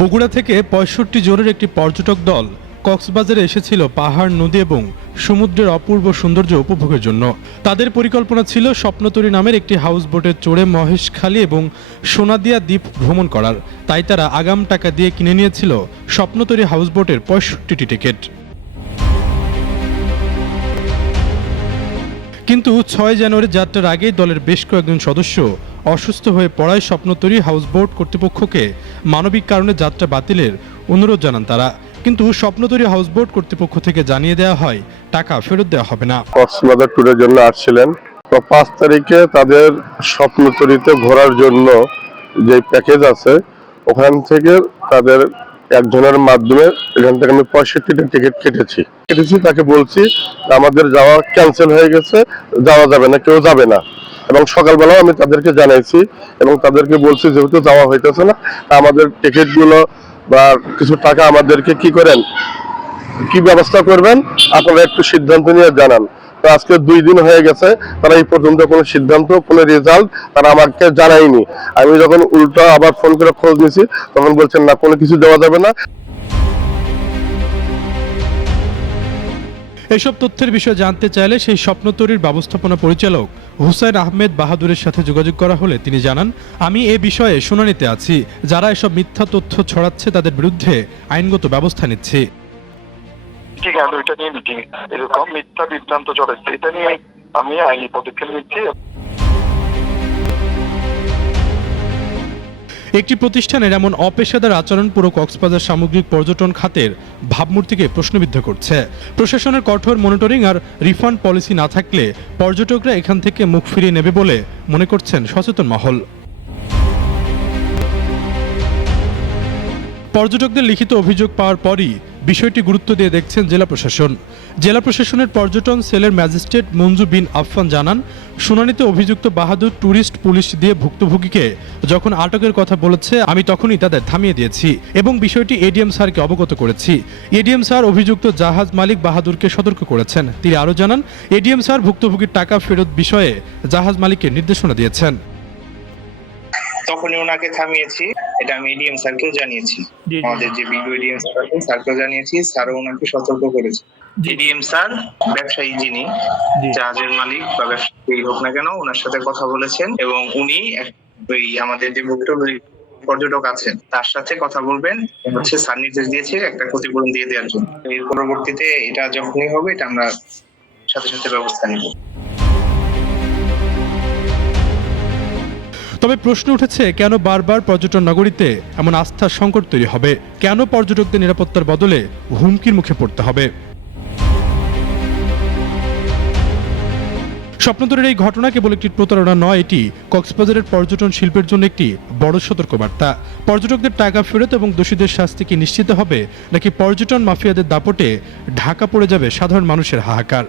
বগুড়া থেকে ৬৫ জনের একটি পর্যটক দল কক্সবাজারে এসেছিল পাহাড়, নদী এবং সমুদ্রের অপূর্ব সৌন্দর্য উপভোগের জন্য। তাদের পরিকল্পনা ছিল স্বপ্নতরী নামের একটি হাউস বোটে চড়ে মহেশখালী এবং সোনাদিয়া দ্বীপ ভ্রমণ করার। তাই তারা আগাম টাকা দিয়ে কিনে নিয়েছিল স্বপ্নতরী হাউস বোটের ৬৫টি টিকিট। কিন্তু ৬ জানুয়ারি যাত্রার আগেই দলের বেশ কয়েকজন সদস্য অসুস্থ হয়ে পড়ায় স্বপ্নতরী হাউসবোট কর্তৃপক্ষকে মানবিক কারণে যাত্রা বাতিলের অনুরোধ জানান তারা। কিন্তু স্বপ্নতরী হাউসবোট কর্তৃপক্ষ থেকে জানিয়ে দেওয়া হয় টাকা ফেরত দেওয়া হবে না। কক্সবাজার ট্যুরের জন্য আসছিলেন, তো ৫ তারিখে তাদের স্বপ্নতরীতে ঘোরার জন্য যে প্যাকেজ আছে ওখান থেকে তাদের একজনের মাধ্যমে এখান থেকে আমি ৬৫টা টিকিট কেটেছি। তাকে বলছি আমাদের যাওয়া ক্যান্সেল হয়ে গেছে, যাওয়া যাবে না, কেউ যাবে না। এবং সকালবেলাও আমি তাদেরকে জানাইছি এবং তাদেরকে বলছি যেহেতু যাওয়া হইতেছে না, আমাদের টিকিটগুলো বা কিছু টাকা আমাদেরকে কি করেন, কি ব্যবস্থা করবেন আপনারা একটু সিদ্ধান্ত নিয়ে জানান। তো আজকে ২ দিন হয়ে গেছে, তারা এই পর্যন্ত কোনো সিদ্ধান্ত, কোনো রেজাল্ট তারা আমাকে জানায়নি। আমি যখন উল্টা আবার ফোন করে খোঁজ নিয়েছি তখন বলছেন না, কোনো কিছু দেওয়া যাবে না। এসব তথ্যের বিষয়ে জানতে চাইলে সেই স্বপ্নতরীর ব্যবস্থাপনা পরিচালক হুসাইন আহমেদ বাহাদুরের সাথে যোগাযোগ করা হলে তিনি জানান, আমি এ বিষয়ে শুনানিতে আছি। যারা এসব মিথ্যা তথ্য ছড়াচ্ছে তাদের বিরুদ্ধে আইনগত ব্যবস্থা নিচ্ছে। ঠিক আছে, এটা নিয়ে মিটিং, এরকম মিথ্যা বিভ্রান্ত চলেছে, এটা নিয়ে আমি আইনি পদক্ষেপ নিচ্ছি। একটি প্রতিষ্ঠানের এমন অপেশাদার আচরণ পুরো কক্সবাজার সামগ্রিক পর্যটন খাতের ভাবমূর্তিকে প্রশ্নবিদ্ধ করছে। প্রশাসনের কঠোর মনিটরিং আর রিফান্ড পলিসি না থাকলে পর্যটকরা এখান থেকে মুখ ফিরিয়ে নেবে বলে মনে করছেন সচেতন মহল। পর্যটকদের লিখিত অভিযোগ পাওয়ার পরই বিষয়টি গুরুত্ব দিয়ে দেখছেন জেলা প্রশাসন। জেলা প্রশাসনের পর্যটন সেলের ম্যাজিস্ট্রেট মঞ্জু বিন আফফান জানান, শুনানিতে অভিযুক্ত বাহাদুর ট্যুরিস্ট পুলিশ দিয়ে ভুক্তভোগীকে যখন আটকের কথা বলেছে আমি তখনই তাদের থামিয়ে দিয়েছি এবং বিষয়টি এডিএম স্যারকে অবগত করেছি। এডিএম স্যার অভিযুক্ত জাহাজ মালিক বাহাদুরকে সতর্ক করেছেন। তিনি আরও জানান, এডিএম স্যার ভুক্তভোগীর টাকা ফেরত বিষয়ে জাহাজ মালিককে নির্দেশনা দিয়েছেন। তখনই ওনাকে থামিয়েছি, এটা আমি এডিএম স্যারকেও জানিয়েছি, আমাদের যে বিডিও এডিএম স্যারকেও জানিয়েছি, স্যারও ওনাকে সতর্ক করেছে। এডিএম স্যার ব্যবসায়ী, যিনি জাহাজের মালিক বা ব্যবসায়ী হোক না কেন, ওনার সাথে কথা বলেছেন এবং উনি ওই আমাদের যে ভুক্তভোগী পর্যটক আছেন তার সাথে কথা বলবেন, হচ্ছে স্যার নির্দেশ দিয়েছে একটা ক্ষতিপূরণ দিয়ে দেওয়ার জন্য। এর পরবর্তীতে এটা যখনই হবে এটা আমরা সাথে সাথে ব্যবস্থা নিব। তবে প্রশ্ন উঠেছে, কেন বারবার পর্যটন নগরীতে এমন আস্থার সংকট তৈরি হবে? কেন পর্যটকদের নিরাপত্তার বদলে হুমকির মুখে পড়তে হবে? স্বপ্নতরীর এই ঘটনা কেবল একটি প্রতারণা নয়, এটি কক্সবাজারের পর্যটন শিল্পের জন্য একটি বড় সতর্কবার্তা। পর্যটকদের টাকা ফেরত এবং দোষীদের শাস্তি কি নিশ্চিত হবে, নাকি পর্যটন মাফিয়াদের দাপটে ঢাকা পড়ে যাবে সাধারণ মানুষের হাহাকার?